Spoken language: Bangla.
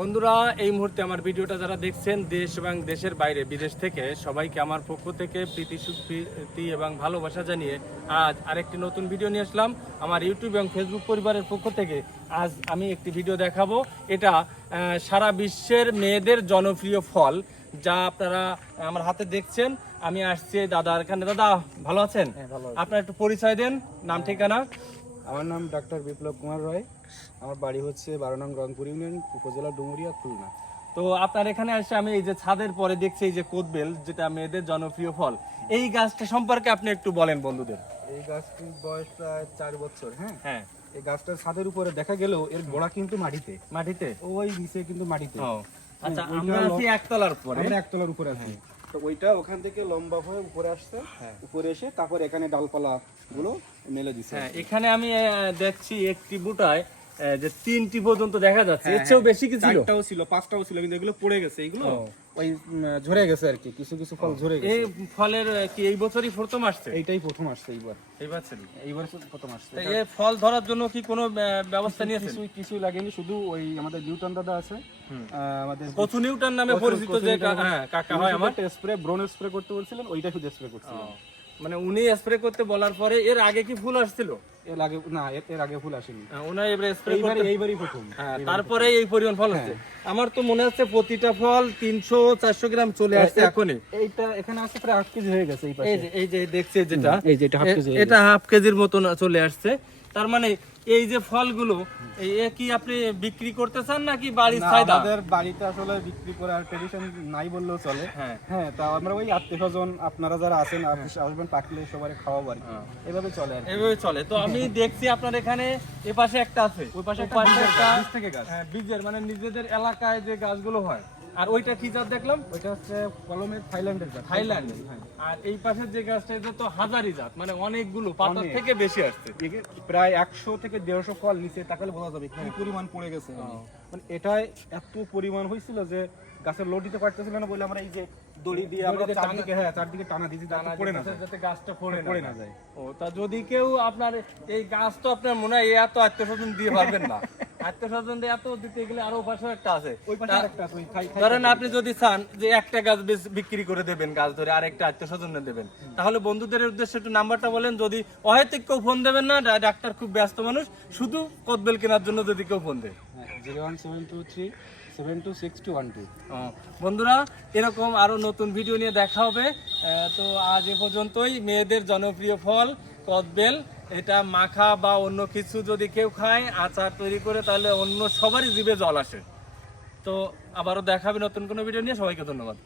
বন্ধুরা, এই মুহূর্তে আমার ভিডিওটা যারা দেখছেন দেশ এবং দেশের বাইরে বিদেশ থেকে সবাইকে আমার পক্ষ থেকে প্রীতি সুপ্রীতি এবং ভালোবাসা জানিয়ে আজ আরেকটি নতুন ভিডিও নিয়ে আসলাম আমার ইউটিউব এবং ফেসবুক পরিবারের পক্ষ থেকে। আজ আমি একটি ভিডিও দেখাবো, এটা সারা বিশ্বের মেয়েদের জনপ্রিয় ফল, যা আপনারা আমার হাতে দেখছেন। আমি আসছি দাদার এখানে। দাদা ভালো আছেন? আপনার একটু পরিচয় দেন, নাম ঠিকানা। আমার নাম ডাক্তার বিপ্লব কুমার রায়। আমার বাড়ি হচ্ছে 12 নং রংপুর ইউনিয়ন, উপজেলা ডুমুরিয়া, খুলনা। তো আপনার এখানে এসে আমি এই যে ছাদের পরে দেখছি এই যে কোদবেল, যেটা মেয়েদের জনপ্রিয় ফল, এই গাছটা সম্পর্কে আপনি একটু বলেন বন্ধুদের। এই গাছটির বয়স প্রায় 4 বছর। হ্যাঁ, এই গাছটা ছাদের উপরে দেখা গেলেও এর গোড়া কিন্তু মাটিতে ওই নিচে কিন্তু মাটিতে। আচ্ছা, আমরা আছি একতলার উপরে, আমরা একতলার উপরে আছি। তো ওইটা ওখান থেকে লম্বা হয়ে উপরে আসছে, উপরে এসে তারপর এখানে ডালপালা গুলো মেলে দিছে। এখানে আমি দেখছি একটি বুটায় যে 3টি পর্যন্ত দেখা যাচ্ছে, এর চেয়েও বেশি কি ছিল? 4টাও ছিল, 5টাও ছিল, কিন্তু এগুলো পড়ে গেছে। এগুলো ওই ঝরে গেছে আর কি, কিছু কিছু ফল ঝরে গেছে। এই ফলের কি এই বছরই প্রথম আসছে? এইটাই প্রথম আসছে এইবার প্রথম আসছে। এই ফল ধরার জন্য কি কোনো ব্যবস্থা নিয়েছেন? কিছুই লাগেনি, শুধু ওই আমাদের নিউটন দাদা আছে, আমাদের কচু নিউটন নামে পরিচিত, যে কাকা হয় আমার, স্প্রে ব্রোন স্প্রে করতে বলছিলেন, ওইটা শুধু স্প্রে করছিলেন। মানে উনি স্প্রে করতে বলার পরে এর আগে কি ফুল আসছিল? এর আগে ফুল আসেনি, উনি এবারে স্প্রে এইবারই প্রথম। তারপরে এই পরিমাণ ফল হচ্ছে। আমার তো মনে হচ্ছে প্রতিটা ফল 300-400 গ্রাম চলে আসছে এখনই। এইটা এখানে আছে প্রায় 8 কেজি হয়ে গেছে। এই যে দেখছে যেটা, এটা হাফ কেজি, এটা হাফ কেজির মতন চলে আসছে। তার মানে এই যে ফলগুলো এ কি আপনি বিক্রি করতে চান নাকি বাড়ির চাহিদা? আমাদের বাড়িতে আসলে বিক্রি করার ট্রেডিশন নাই বললেও চলে। হ্যাঁ, তা আমরা ওই আত্মীয়স্বজন আপনারা যারা আছেন, আসবেন, পাকলে সবাই খাওয়াবো আর কি, এভাবে চলে। এভাবে চলে। তো আমি দেখছি আপনার এখানে এ পাশে একটা আছে, ওই পাশে একটা বীজ থেকে গাছ, বীজের, মানে নিজেদের এলাকায় যে গাছগুলো হয়। আর ওইটা কি জাত দেখলাম? ওইটা হচ্ছে কলমের থাইল্যান্ডের জাত। থাইল্যান্ড। আর এই পাশের যে গাছটা, এটা তো হাজারি জাত, মানে অনেকগুলো পাতার থেকে বেশি আসছে। প্রায় 100 থেকে 150 ফল নিচে তাকালে বোঝা যাবে কি পরিমাণ পড়ে গেছে। মানে এটাই এত পরিমাণ হয়েছিল যে গাছের লোড দিতে পারতেছিল না, বলে আমরা এই যে দড়ি দিয়ে আমরা চারদিকে টানা দিয়েছি যাতে গাছটা পড়ে না যায়। তা যদি কেউ আপনার এই গাছ, তো আপনার মনে হয় এত আত্মীয়স্বজন দিয়ে পারবেন না, আত্মীয়স্বজন এত দিতে গেলে আরো পাশে একটা আছে। ধরেন আপনি যদি চান যে একটা গাছ বিক্রি করে দেবেন, গাছ ধরে আরেকটা আত্মীয়স্বজন দেবেন, তাহলে বন্ধুদের উদ্দেশ্যে একটু নাম্বারটা বলেন। যদি অহেতুক কেউ ফোন দেবেন না, ডাক্তার খুব ব্যস্ত মানুষ, শুধু কোদবেল কেনার জন্য যদি কেউ ফোন দেয়, 01723726212। বন্ধুরা, এরকম আরো নতুন ভিডিও নিয়ে দেখা হবে। তো আজ এ পর্যন্তই। মেয়েদের জনপ্রিয় ফল কোদবেল, এটা মাখা বা অন্য কিছু যদি কেউ খায়, আচার তৈরি করে, তাহলে অন্য সবারই জিভে জল আসে। তো আবারও দেখাবে নতুন কোনো ভিডিও নিয়ে। সবাইকে ধন্যবাদ।